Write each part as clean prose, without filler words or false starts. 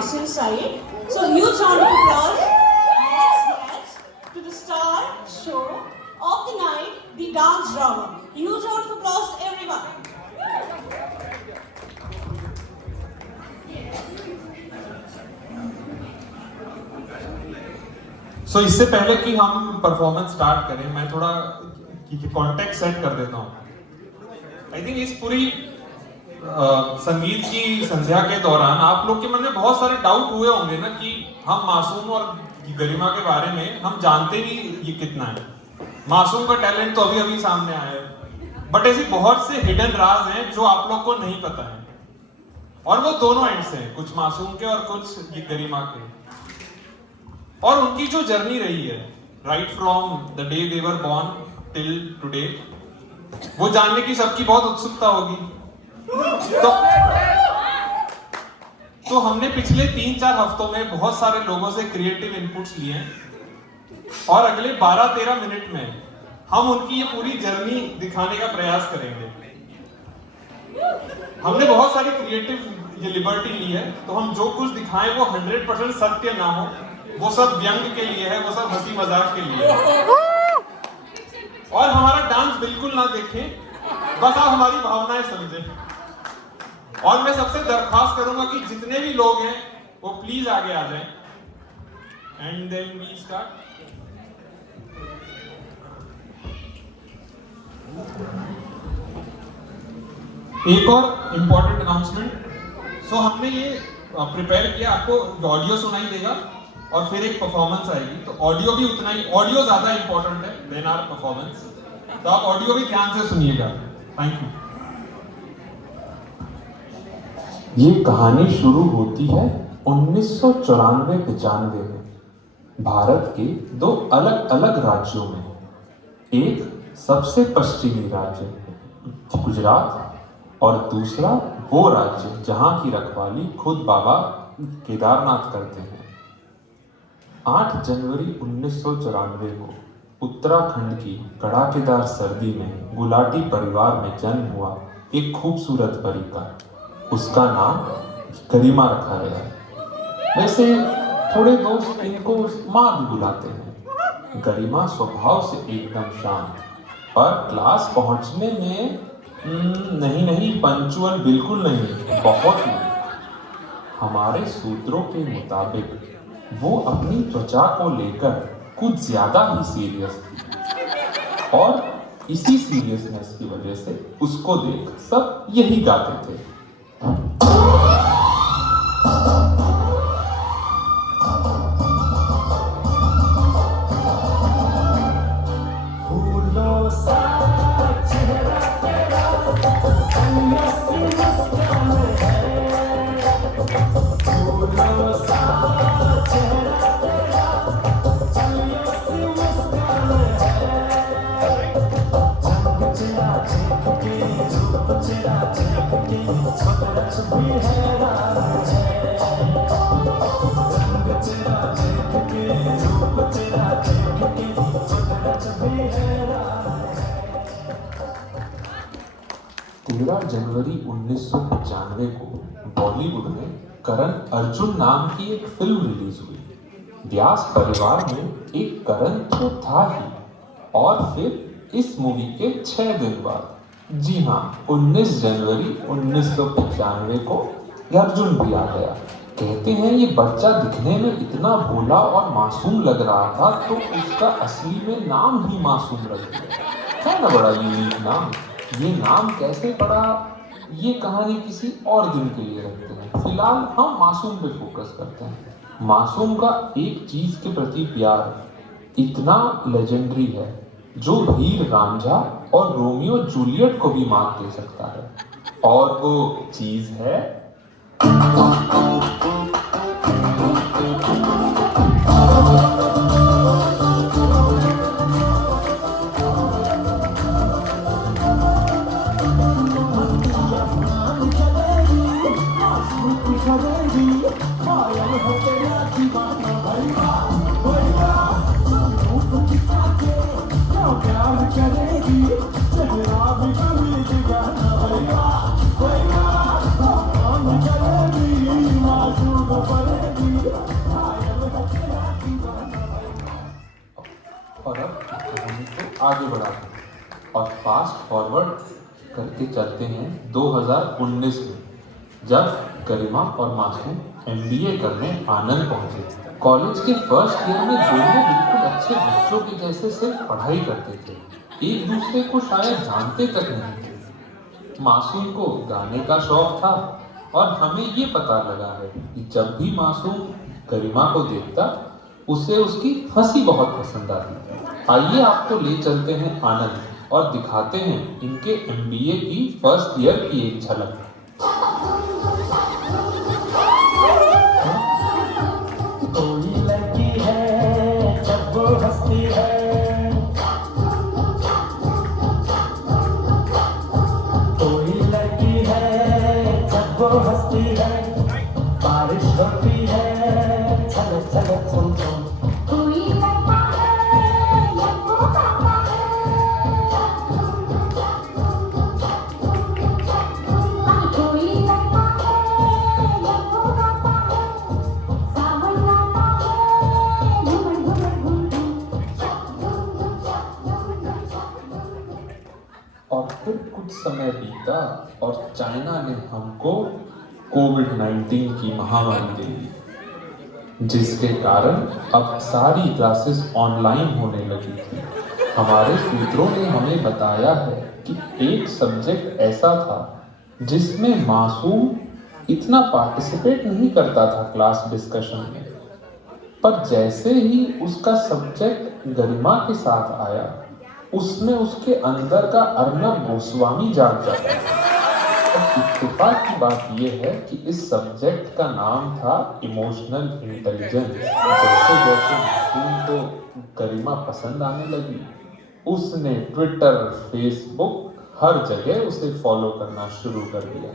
Masoom side. So huge round of applause. Yes, to the star show of the night, the dance drama. Huge round of applause, everyone. So इससे पहले कि हम performance start करें, मैं थोड़ा context set कर देता हूँ। आई थिंक इस पूरी संगीत की संध्या के दौरान आप लोग के मन में बहुत सारे डाउट हुए होंगे ना कि हम मासूम और गरिमा के बारे में हम जानते ही ये कितना है। मासूम का टैलेंट तो अभी अभी सामने आया है, बट ऐसी बहुत से हिडन राज हैं जो आप लोग को नहीं पता है, और वो दोनों एंड से हैं, कुछ मासूम के और कुछ गरिमा के। और उनकी जो जर्नी रही है right from the day they were born till today, वो जानने की सबकी बहुत उत्सुकता होगी। तो हमने पिछले 3-4 हफ्तों में बहुत सारे लोगों से क्रिएटिव इनपुट्स लिए हैं, और अगले 12-13 मिनट में हम उनकी ये पूरी जर्नी दिखाने का प्रयास करेंगे। हमने बहुत सारी क्रिएटिव ये लिबर्टी ली है, तो हम जो कुछ दिखाएं वो 100% सत्य ना हो, वो सब व्यंग के लिए है, वो सब हंसी मजाक के लिए है। और हमारा डांस बिल्कुल ना देखें, बस आप हमारी भावनाएं समझें। और मैं सबसे दरख्वास्त करूंगा कि जितने भी लोग हैं वो प्लीज आगे आ जाएं। And then we start. एक और इम्पोर्टेंट अनाउंसमेंट। सो हमने ये प्रिपेयर किया, आपको ऑडियो सुनाई देगा और फिर एक परफॉर्मेंस आएगी, तो ऑडियो भी उतना ही, ऑडियो ज्यादा इंपॉर्टेंट है देन आवर परफॉर्मेंस, तो आप ऑडियो भी ध्यान से सुनिएगा। Thank you. ये कहानी शुरू होती है 1994-95 में भारत के 2 अलग अलग राज्यों में। एक सबसे पश्चिमी राज्य गुजरात, और दूसरा वो राज्य जहां की रखवाली खुद बाबा केदारनाथ करते हैं। 8 जनवरी 1994 को उत्तराखंड की कड़ाकेदार सर्दी में गुलाटी परिवार में जन्म हुआ एक खूबसूरत परी का। उसका नाम गरिमा रखा गया। वैसे थोड़े दोस्त इनको माँ भी बुलाते हैं। गरिमा स्वभाव से एकदम शांत, पर क्लास पहुंचने में नहीं पंचुअल बिल्कुल नहीं, बहुत नहीं। हमारे सूत्रों के मुताबिक वो अपनी त्वचा को लेकर कुछ ज्यादा ही सीरियस थी, और इसी सीरियसनेस की वजह से उसको देख सब यही गाते थे। जनवरी 1995 को बॉलीवुड में करण अर्जुन नाम की एक फिल्म रिलीज हुई। व्यास परिवार में एक करण तो था ही, और फिर इस मूवी के 6 दिन बाद, जी हाँ 19 जनवरी 1995 को अर्जुन भी आ गया। कहते हैं ये बच्चा दिखने में इतना भोला और मासूम लग रहा था, तो उसका असली में नाम ही मासूम रख दिया। है ना बड़ा यूनिक नाम। ये नाम कैसे पड़ा, ये कहानी किसी और दिन के लिए रखते हैं। फिलहाल हम मासूम पे फोकस करते हैं। मासूम का एक चीज के प्रति प्यार इतना लेजेंडरी है जो हीर रांझा और रोमियो जूलियट को भी मात दे सकता है, और वो चीज है But आगे बढ़ाते हैं और फास्ट फॉरवर्ड करके चलते हैं 2019 में, जब गरिमा और मासूम MBA करने आनंद पहुंचे। कॉलेज के फर्स्ट ईयर में दोनों बिल्कुल अच्छे बच्चों के जैसे सिर्फ पढ़ाई करते थे, एक दूसरे को शायद जानते तक नहीं थे। मासूम को गाने का शौक था और हमें ये पता लगा है कि जब भी मासूम गरिमा को देखता उसे उसकी हंसी बहुत पसंद आती थी। आइए आपको ले चलते हैं आनंद और दिखाते हैं इनके MBA की फर्स्ट ईयर की एक झलक। कोई लड़की है जब वो हंसती है, कोई लड़की है जब वो हंसती है, बारिश होती है छलक छलक छम छम। कोई लड़का है या वो गाता है, कोई लड़का है या वो गाता है, सावन आता है घुमर घुमर घुम घुम, शक घुम घुम शक घुम घुम शक घुम घुम। और फिर कुछ समय बीता और चाइना ने हमको कोविड-19 की महामारी दे दी, जिसके कारण अब सारी क्लासेस ऑनलाइन होने लगी थी। हमारे सूत्रों ने हमें बताया है कि एक सब्जेक्ट ऐसा था जिसमें मासूम इतना पार्टिसिपेट नहीं करता था क्लास डिस्कशन में, पर जैसे ही उसका सब्जेक्ट गरिमा के साथ आया उसमें उसके अंदर का अर्नब गोस्वामी जाग जाता है। इत्तेफाक की बात यह है कि इस सब्जेक्ट का नाम था इमोशनल इंटेलिजेंस। जैसे जैसे मासूम को गरिमा पसंद आने लगी, उसने ट्विटर, फेसबुक हर जगह उसे फॉलो करना शुरू कर दिया।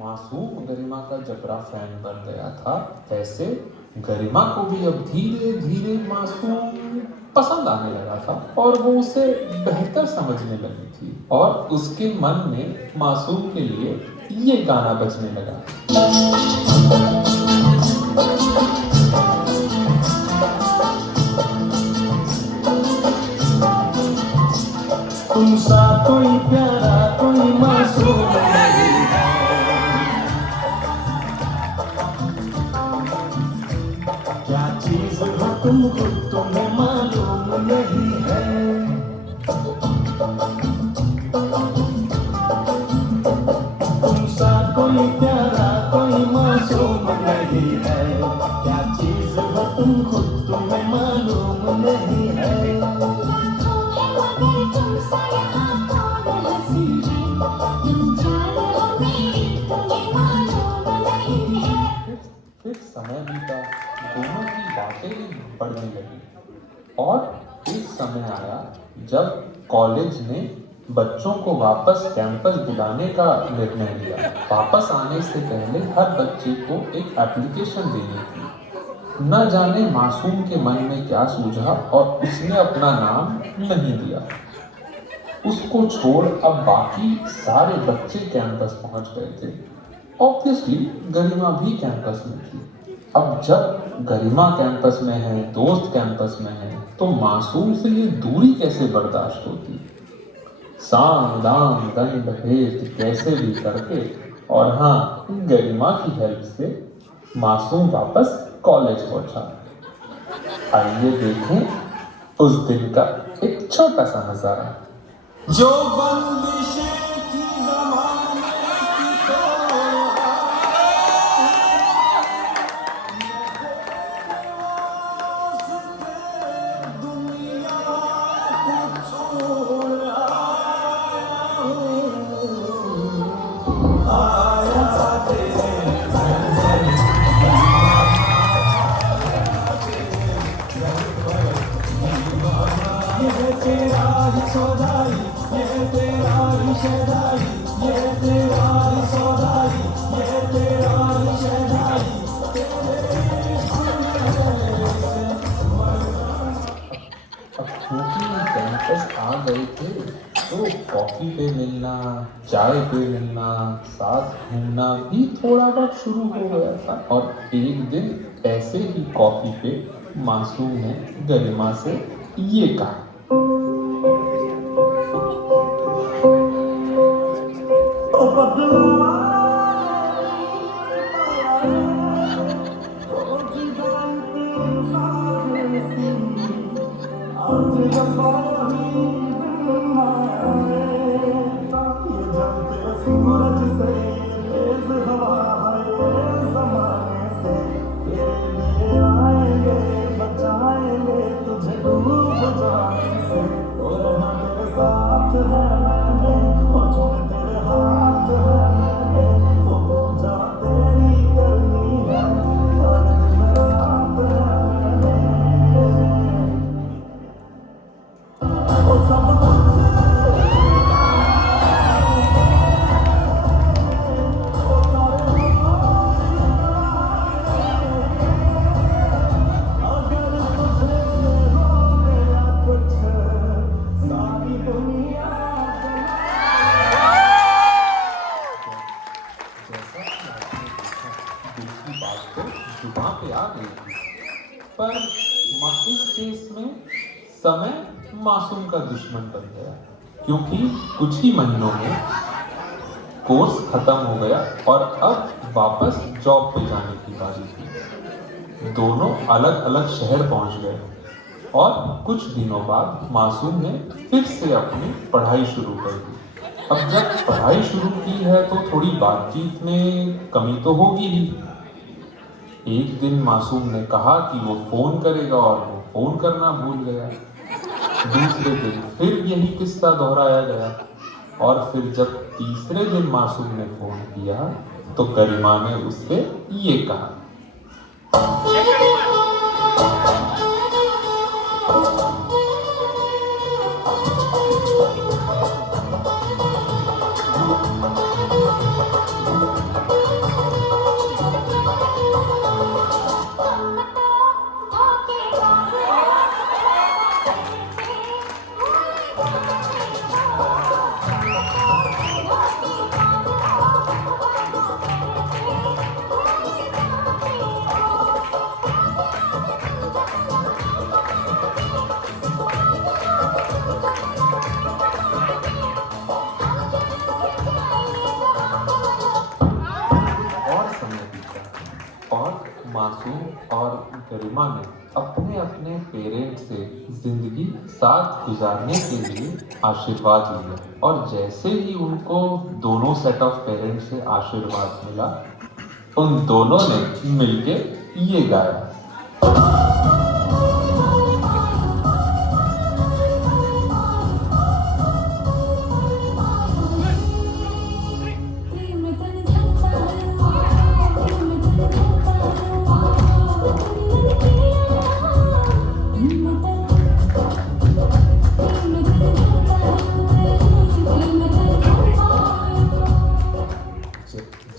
मासूम गरिमा का जबरा फैन बन गया था, वैसे गरिमा को भी अब धीरे धीरे मासूम पसंद आने लगा था और वो उसे बेहतर समझने लगी थी और उसके मन में मासूम के लिए ये गाना बजने लगा। तुमसा कोई प्यारा कोई मासूम नहीं है, क्या चीज हो तुम खुद तुम्हें मालूम नहीं है। तुमसा कोई प्यारा कोई मासूम नहीं है, क्या चीज हो तुम खुद तुम्हें मालूम नहीं है। फिर समय बीता, दोनों की बातें भी बढ़ने लगी और एक समय आया जब कॉलेज ने बच्चों को वापस कैंपस बुलाने का निर्णय लिया। वापस आने से पहले हर बच्चे को एक एप्लीकेशन देनी थी। न जाने मासूम के मन में क्या सूझा और उसने अपना नाम नहीं दिया। उसको छोड़ अब बाकी सारे बच्चे कैंपस पहुंच गए थे। ऑब्वियसली गरिमा भी कैंपस में थी। अब जब गरिमा कैंपस में है, दोस्त कैंपस में है, तो मासूम से ये दूरी कैसे बर्दाश्त होती। साम दाम दंड भेद कैसे भी करके और हाँ, गरिमा की हेल्प से मासूम वापस कॉलेज पहुंचा। आइए देखें उस दिन का एक छोटा सा नजारा। जो बंदिशें थी ज़माने की ये तेरा ही सौदाई, ये तेरा ही शहदाई, ये तेरा ही सौदाई, ये तेरा ही शहदाई, तेरे इश्क में से अब क्योंकि कैंपस आ गए थे तो कॉफी पे मिलना, चाय पे मिलना, साथ घूमना भी थोड़ा बहुत शुरू हो गया था। और एक दिन ऐसे ही कॉफी पे मासूम ने गरिमा से ये कहा, ओ बदला ओ जिदांती सावसी आज जबाही दिलमाए ये जलते सूरज से तेज हवा है ज़माने से तेरे लिए आएंगे बचाएंगे तुझे डूब जाने से और रहना तेरे साथ है मैंने और छूने तेरे हाथ है मैंने वो पूजा तेरी करनी है हर दिन रात है मैंने ओ सब अगर तुझे हो गया कुछ सारी दुनिया जैसा कि आपने देखा, दिल की बात तो जुबां पे आ गई थी, पर इस केस में समय मासूम का दुश्मन बन गया, क्योंकि कुछ ही महीनों में कोर्स खत्म हो गया और अब वापस जॉब पे जाने की बारी थी। दोनों अलग अलग शहर पहुंच गए और कुछ दिनों बाद मासूम ने फिर से अपनी पढ़ाई शुरू कर दी। अब जब पढ़ाई शुरू की है तो थोड़ी बातचीत में कमी तो होगी ही। एक दिन मासूम ने कहा कि वो फोन करेगा और वो फोन करना भूल गया। दूसरे दिन फिर यही किस्सा दोहराया गया और फिर जब तीसरे दिन मासूम ने फोन किया तो गरिमा ने उससे ये कहा, और समय बीता और मासूम और गरिमा ने अपने अपने पेरेंट्स से जिंदगी साथ गुजारने के लिए आशीर्वाद लिया। और जैसे ही उनको दोनों सेट ऑफ पेरेंट्स से आशीर्वाद मिला, उन दोनों ने मिलके ये गाया,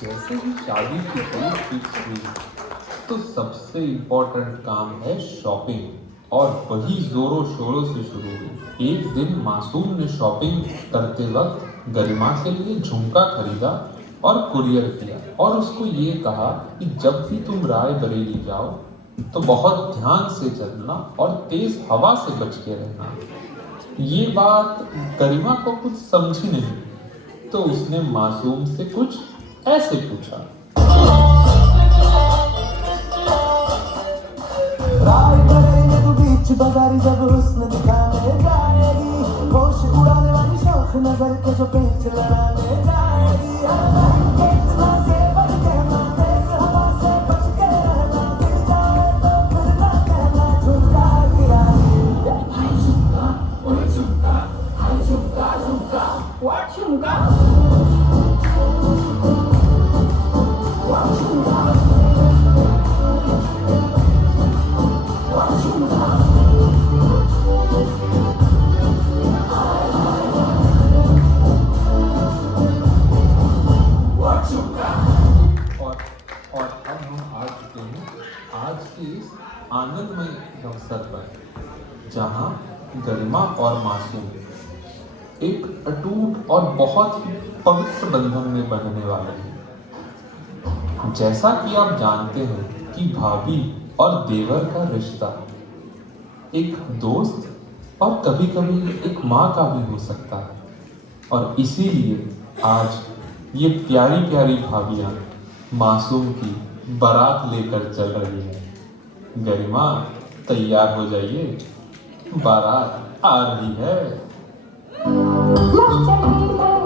जैसे ही शादी की डेट फिक्स हुई तो सबसे इम्पोर्टेंट काम है शॉपिंग, और वही जोरों शोरों से शुरू हुई। एक दिन मासूम ने शॉपिंग करते वक्त गरिमा के लिए झुमका खरीदा और कुरियर किया और उसको ये कहा कि जब भी तुम रायबरेली जाओ तो बहुत ध्यान से चलना और तेज हवा से बच के रहना। ये बात गरिमा को कुछ समझी नहीं तो उसने मासूम से कुछ ऐसे पूछा, रायबरेली तू बीच बाजारी जब हुस्न दिखाने जाएगी, होश उड़ाने वाली शौक नजर के जो पेच लड़ाने जाएगी, इतना से बढ़ के ना तेज हवा से बच के रहना, गिर जाए तो फिर ना कहना झुमका गिरानी। हाय झुमका, ओए झुमका, हाय झुमका झुमका, व्हाट झुमका, व्हाट झुमका, व्हाट झुमका। गरिमा और मासूम एक अटूट और बहुत ही पवित्र बंधन में बंधने वाले हैं। जैसा कि आप जानते हैं कि भाभी और देवर का रिश्ता एक दोस्त और कभी कभी एक माँ का भी हो सकता है, और इसीलिए आज ये प्यारी प्यारी भाभियाँ मासूम की बारात लेकर चल रही हैं। गरिमा तैयार हो जाइए, बारात आ रही है। लग चढ़ी